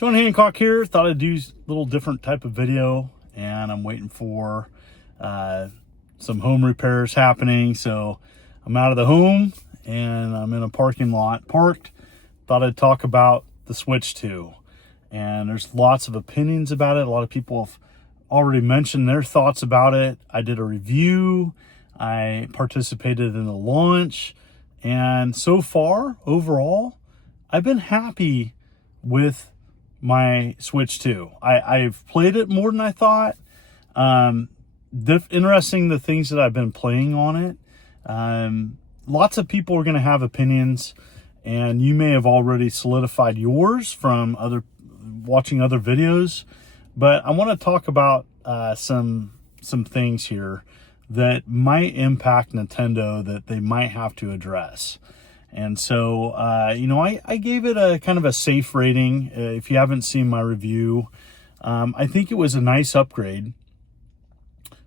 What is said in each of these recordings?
John Hancock here. Thought I'd do a little different type of video, and I'm waiting for some home repairs happening. So I'm out of the home and I'm in a parking lot parked. Thought I'd talk about the Switch 2. And there's lots of opinions about it. A lot of people have already mentioned their thoughts about it. I did a review. I participated in the launch. And so far, overall, I've been happy with my Switch 2. I've played it more than I thought. Interesting the things that I've been playing on it. Lots of people are going to have opinions, and you may have already solidified yours from watching other videos. But I want to talk about some things here that might impact Nintendo that they might have to address. And so, I gave it a kind of a safe rating. If you haven't seen my review, I think it was a nice upgrade.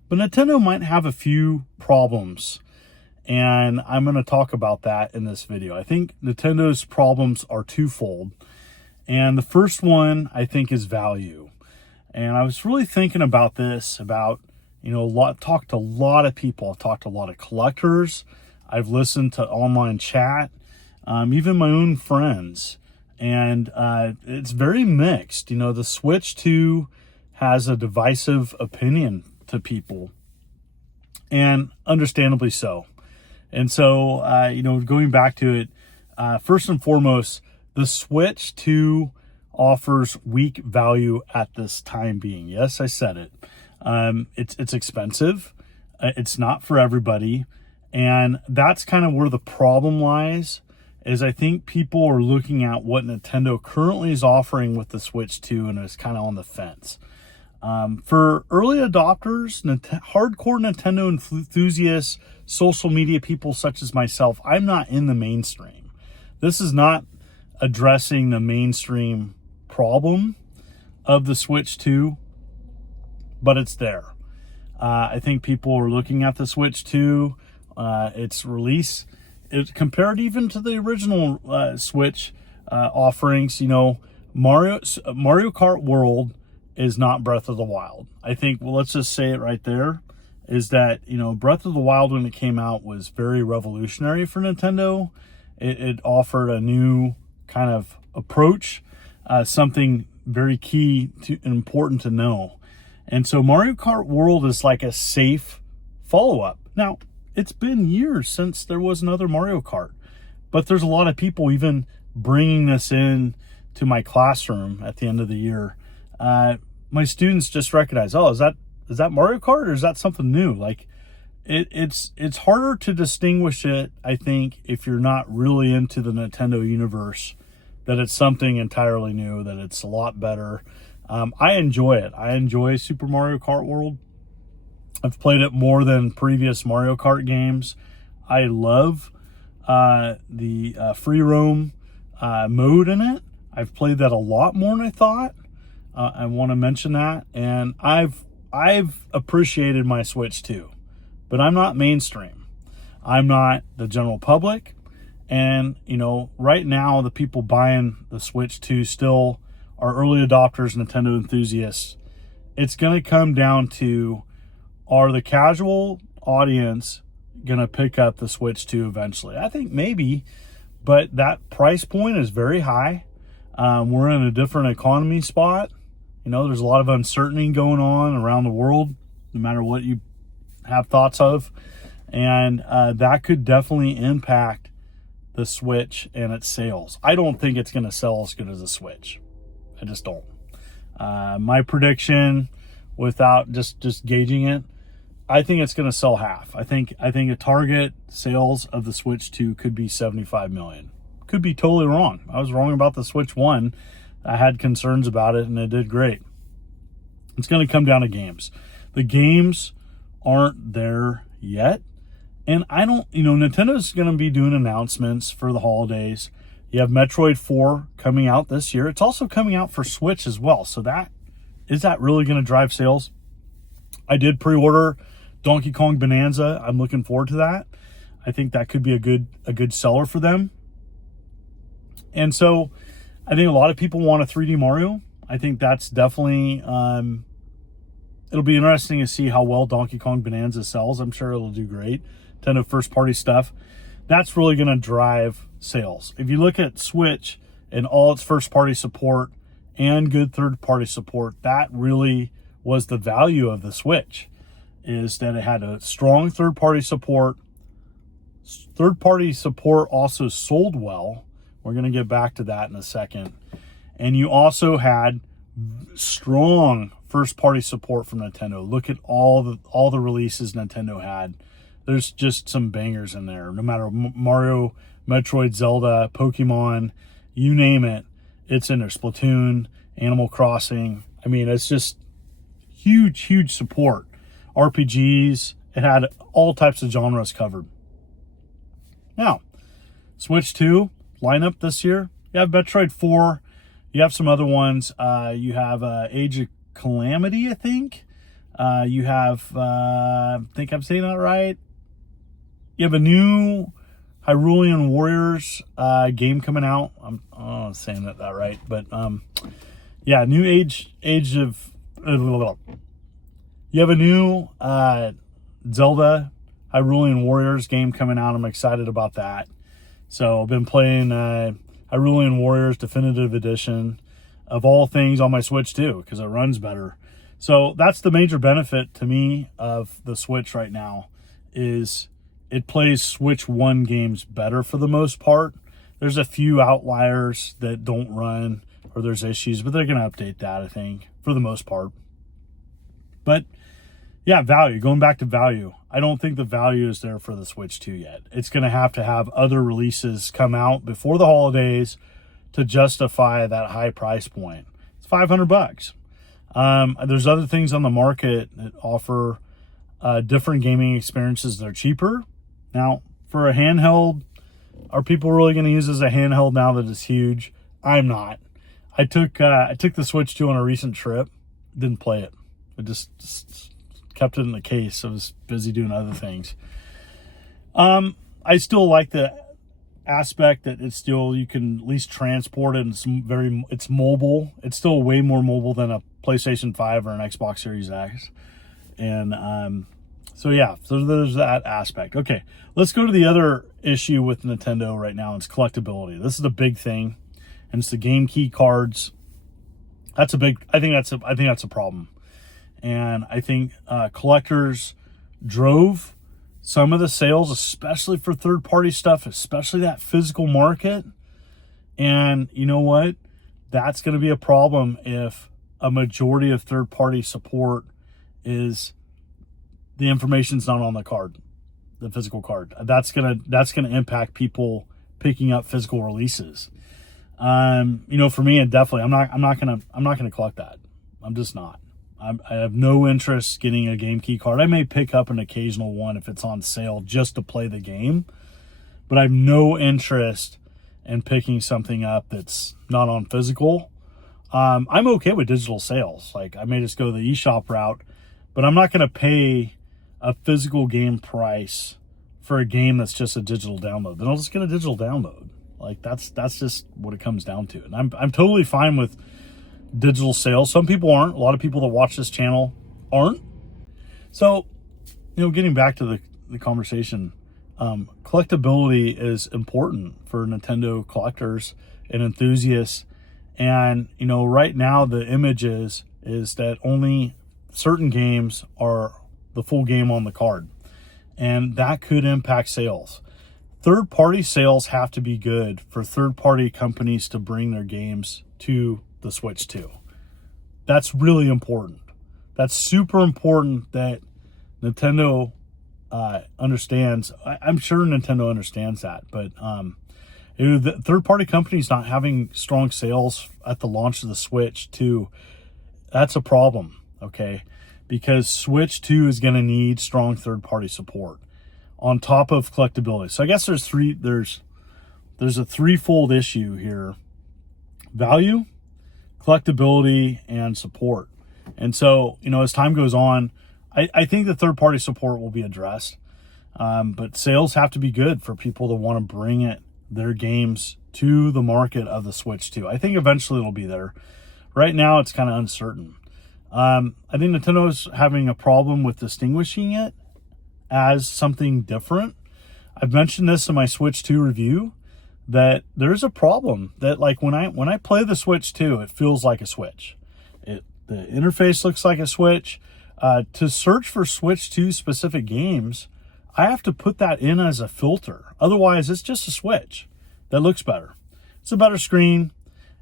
But Nintendo might have a few problems, and I'm going to talk about that in this video. I think Nintendo's problems are twofold. And the first one, I think, is value. And I was really thinking about this, talked to a lot of people. I've talked to a lot of collectors. I've listened to online chat, even my own friends, and it's very mixed. The Switch 2 has a divisive opinion to people, and understandably so. And so, going back to it, first and foremost, the Switch 2 offers weak value at this time being. Yes, I said it. It's expensive. It's not for everybody. And that's kind of where the problem lies, is I think people are looking at what Nintendo currently is offering with the Switch 2 and is kind of on the fence. For early adopters, hardcore Nintendo enthusiasts, social media people such as myself, I'm not in the mainstream. This is not addressing the mainstream problem of the Switch 2, but it's there. I think people are looking at the Switch 2, its release, compared even to the original Switch offerings. Mario Kart World is not Breath of the Wild. I think, let's just say it right there, is that, Breath of the Wild, when it came out, was very revolutionary for Nintendo. It offered a new kind of approach, something very key and important to know. And so Mario Kart World is like a safe follow-up. Now, it's been years since there was another Mario Kart, but there's a lot of people even bringing this in to my classroom at the end of the year. My students just recognize, is that Mario Kart, or is that something new? Like, it's harder to distinguish it, I think, if you're not really into the Nintendo universe, that it's something entirely new, that it's a lot better. I enjoy it. I enjoy Super Mario Kart World. I've played it more than previous Mario Kart games. I love the free roam mode in it. I've played that a lot more than I thought. I want to mention that. And I've appreciated my Switch 2. But I'm not mainstream. I'm not the general public. And, right now, the people buying the Switch 2 still are early adopters, Nintendo enthusiasts. It's going to come down to, are the casual audience going to pick up the Switch 2 eventually? I think maybe, but that price point is very high. We're in a different economy spot. There's a lot of uncertainty going on around the world, no matter what you have thoughts of. And that could definitely impact the Switch and its sales. I don't think it's going to sell as good as the Switch. I just don't. My prediction, without just gauging it, I think it's going to sell half. I think a target sales of the Switch 2 could be 75 million. Could be totally wrong. I was wrong about the Switch 1. I had concerns about it, and it did great. It's going to come down to games. The games aren't there yet. And Nintendo's going to be doing announcements for the holidays. You have Metroid 4 coming out this year. It's also coming out for Switch as well. So is that really going to drive sales? I did pre-order Donkey Kong Bonanza. I'm looking forward to that. I think that could be a good seller for them. And so I think a lot of people want a 3D Mario. I think that's definitely, it'll be interesting to see how well Donkey Kong Bonanza sells. I'm sure it'll do great. Nintendo first party stuff. That's really going to drive sales. If you look at Switch and all its first party support and good third party support, that really was the value of the Switch, is that it had a strong third party support. Third party support also sold well. We're going to get back to that in a second. And you also had strong first party support from Nintendo. Look at all the releases Nintendo had. There's just some bangers in there. No matter Mario, Metroid, Zelda, Pokemon, you name it, it's in there. Splatoon, Animal Crossing. I mean, it's just huge support. RPGs, it had all types of genres covered. Now, Switch 2 lineup this year. You have Metroid 4. You have some other ones. You have Age of Calamity, I think. You have, I think I'm saying that right. You have a new Hyrulean Warriors game coming out. I'm saying that right. But, yeah, new Age of... You have a new Zelda Hyrulean Warriors game coming out. I'm excited about that. So I've been playing Hyrulean Warriors Definitive Edition of all things on my Switch too, because it runs better. So that's the major benefit to me of the Switch right now, is it plays Switch 1 games better for the most part. There's a few outliers that don't run or there's issues, but they're going to update that, I think, for the most part. But yeah, value. Going back to value, I don't think the value is there for the Switch 2 yet. It's going to have other releases come out before the holidays to justify that high price point. It's $500. There's other things on the market that offer different gaming experiences that are cheaper. Now, for a handheld, are people really going to use it as a handheld now that it's huge? I'm not. I took the Switch 2 on a recent trip. Didn't play it. I just kept it in the case. I was busy doing other things. I still like the aspect that it's still, you can at least transport it, and it's mobile. It's still way more mobile than a PlayStation 5 or an Xbox Series X. And so yeah, so there's that aspect. Okay, let's go to the other issue with Nintendo right now. It's collectability. This is a big thing, and it's the game key cards. I think that's a problem. And I think collectors drove some of the sales, especially for third-party stuff, especially that physical market. And you know what? That's going to be a problem if a majority of third-party support is the information's not on the card, the physical card. That's gonna impact people picking up physical releases. You know, for me, and definitely, I'm not gonna collect that. I'm just not. I have no interest getting a game key card. I may pick up an occasional one if it's on sale just to play the game, but I have no interest in picking something up that's not on physical. I'm okay with digital sales. Like, I may just go the eShop route, but I'm not going to pay a physical game price for a game that's just a digital download. Then I'll just get a digital download. Like, that's just what it comes down to. And I'm totally fine with digital sales. Some people aren't. A lot of people that watch this channel aren't. So, you know, getting back to the conversation, collectability is important for Nintendo collectors and enthusiasts. And, you know, right now the image is that only certain games are the full game on the card. And that could impact sales. Third-party sales have to be good for third-party companies to bring their games to the Switch 2. That's really important. That's super important that Nintendo understands. I'm sure Nintendo understands that, but the third-party companies not having strong sales at the launch of the Switch 2, that's a problem, okay? Because Switch 2 is going to need strong third-party support on top of collectability. So I guess there's a threefold issue here: value, collectability, and support. And so, you know, as time goes on, I think the third-party support will be addressed. But sales have to be good for people to want to bring their games to the market of the Switch 2. I think eventually it'll be there. Right now, it's kind of uncertain. I think Nintendo's having a problem with distinguishing it as something different. I've mentioned this in my Switch 2 review, that there's a problem that, like, when I play the Switch 2, it feels like a Switch. The interface looks like a Switch. To search for Switch 2 specific games, I have to put that in as a filter. Otherwise, it's just a Switch that looks better. It's a better screen.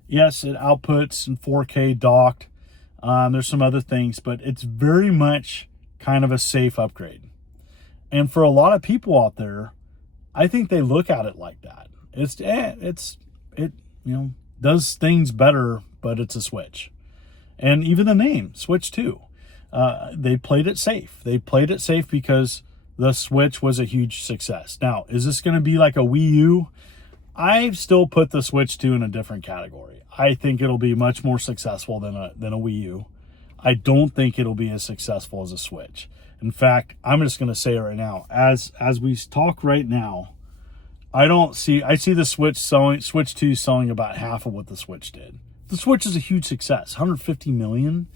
Yes, it outputs in 4K docked. There's some other things, but it's very much kind of a safe upgrade. And for a lot of people out there, I think they look at it like that. It does things better, but it's a Switch. And even the name, Switch 2, they played it safe. They played it safe because the Switch was a huge success. Now, is this going to be like a Wii U? I still put the Switch 2 in a different category. I think it'll be much more successful than a Wii U. I don't think it'll be as successful as a Switch. In fact, I'm just going to say it right now. As we talk right now, I see the Switch 2 selling about half of what the Switch did. The Switch is a huge success, 150 million.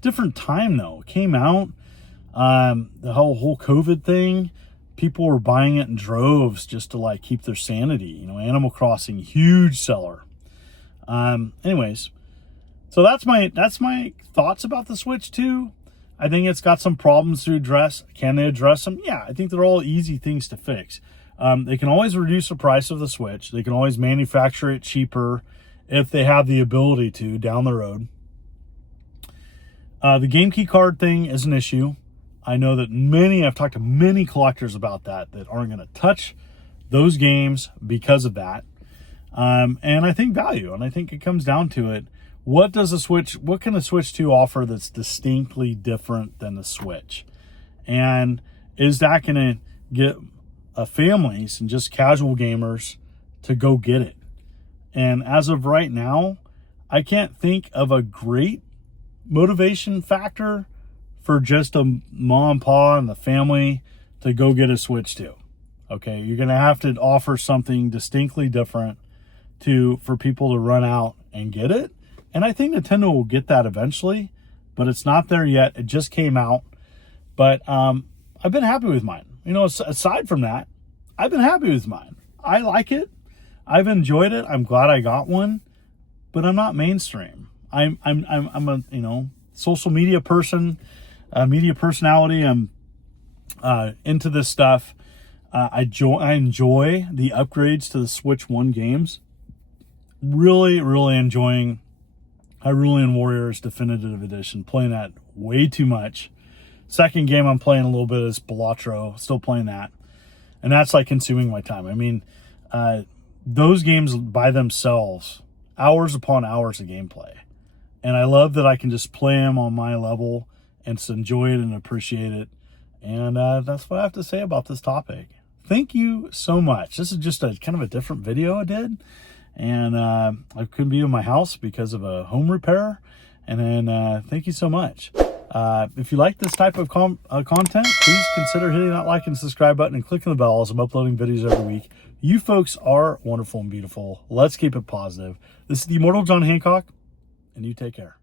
Different time though. It came out, the whole COVID thing, people were buying it in droves just to like keep their sanity. Animal Crossing, huge seller. Anyways, so that's my thoughts about the Switch 2. I think it's got some problems to address. Can they address them? Yeah, I think they're all easy things to fix. They can always reduce the price of the Switch. They can always manufacture it cheaper if they have the ability to down the road. The game key card thing is an issue. I know that I've talked to many collectors about that aren't going to touch those games because of that. And I think value, and I think it comes down to it. What can the Switch 2 offer that's distinctly different than the Switch? And is that going to get families and just casual gamers to go get it? And as of right now, I can't think of a great motivation factor for just a mom and pa and the family to go get a Switch 2. Okay, you're going to have to offer something distinctly different for people to run out and get it. And I think Nintendo will get that eventually, but it's not there yet. It just came out. But I've been happy with mine. Aside from that, I've been happy with mine. I like it. I've enjoyed it. I'm glad I got one, but I'm not mainstream. I'm a social media person, media personality. I'm into this stuff. I enjoy the upgrades to the Switch 1 games. Really, really enjoying Hyrulean Warriors Definitive Edition. Playing that way too much. Second game I'm playing a little bit is Balatro. Still playing that. And that's like consuming my time. I mean, those games by themselves, hours upon hours of gameplay. And I love that I can just play them on my level and just enjoy it and appreciate it. And that's what I have to say about this topic. Thank you so much. This is just a kind of a different video I did. And I couldn't be in my house because of a home repair. And then thank you so much. If you like this type of content, please consider hitting that like and subscribe button and clicking the bell as I'm uploading videos every week. You folks are wonderful and beautiful. Let's keep it positive. This is the Immortal John Hancock, and you take care.